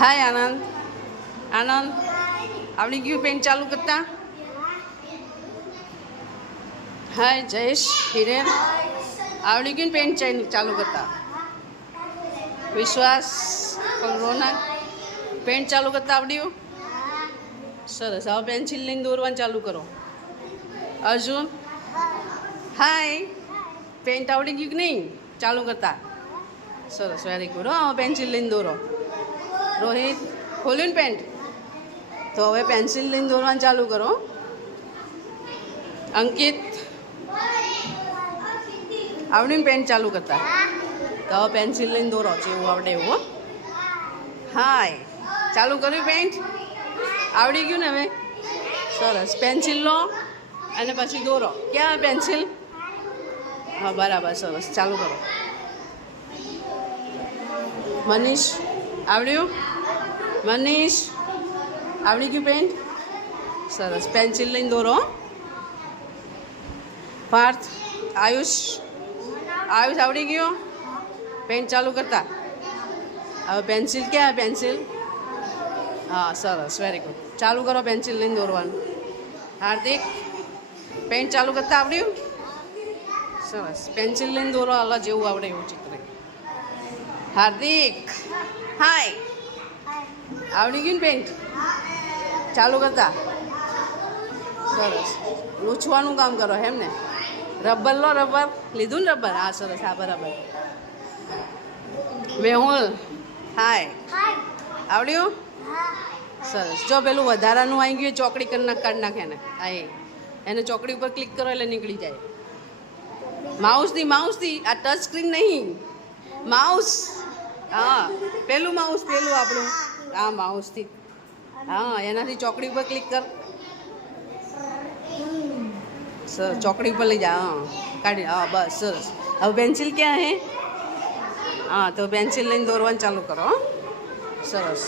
હાય આનંદ. આનંદ આવડી ગયું પેન્ટ ચાલુ કરતા? હાય જયેશ હિરેન આવડી ગયું પેન્ટ ચાલુ કરતા? વિશ્વાસ રોનક પેન્ટ ચાલુ કરતા આવડ્યું? સરસ. હવે પેન્સિલ લઈને દોરવાનું ચાલુ કરો. અર્જુન હાય પેન્ટ આવડી ગયું કે નહીં ચાલુ કરતા? સરસ વેરી ગુડ. હા પેન્સિલ લઈને દોરો. રોહિત ખોલ્યું ને પેન્ટ? તો હવે પેન્સિલ લઈને દોરવાનું ચાલુ કરો. અંકિત આવડ્યું પેન્ટ ચાલુ કરતા? તો હવે પેન્સિલ લઈને દોરો જેવું આવડે એવું. હાય ચાલુ કર્યું પેન્ટ? આવડી ગયું ને હવે? સરસ. પેન્સિલ લો અને પછી દોરો. ક્યાં પેન્સિલ? હા બરાબર સરસ ચાલુ કરો. મનીષ આવડ્યું? મનીષ આવડી ગયું પેન્ટ? સરસ. પેન્સિલ લઈને દોરો. પાર્થ આયુષ આવડી ગયું પેન્ટ ચાલુ કરતા? હવે પેન્સિલ ક્યાં પેન્સિલ? હા સરસ વેરી ગુડ. ચાલુ કરો પેન્સિલ લઈને દોરવાનું. હાર્દિક પેન્ટ ચાલુ કરતા આવડ્યું? સરસ. પેન્સિલ લઈને દોરો અલા જેવું આવડે એવું ચિત્ર. હાર્દિક હાય આવડી ગયું ને પેન્ટ ચાલુ કરતા? સરસ. લૂછવાનું કામ કરો એમ ને? રબર લો. રબર લીધું ને રબર? હા સરસ. હા બરાબર. મેહુલ હાય આવડ્યું? સરસ. જો પેલું વધારાનું આવી ગયું ચોકડી કાઢી નાખે ને. હા એને ચોકડી ઉપર ક્લિક કરો એટલે નીકળી જાય. માઉસથી આ ટચ સ્ક્રીન નહીં માઉસ. હા પેલું માઉસ પેલું આપણું. હા માઉસથી. હા એનાથી ચોકડી ઉપર ક્લિક કર. સર ચોકડી ઉપર લઈ જા. હા કાઢી. હા બસ સરસ. હવે પેન્સિલ ક્યાં હે? હા તો પેન્સિલ લઈને દોરવાનું ચાલુ કરો. સરસ.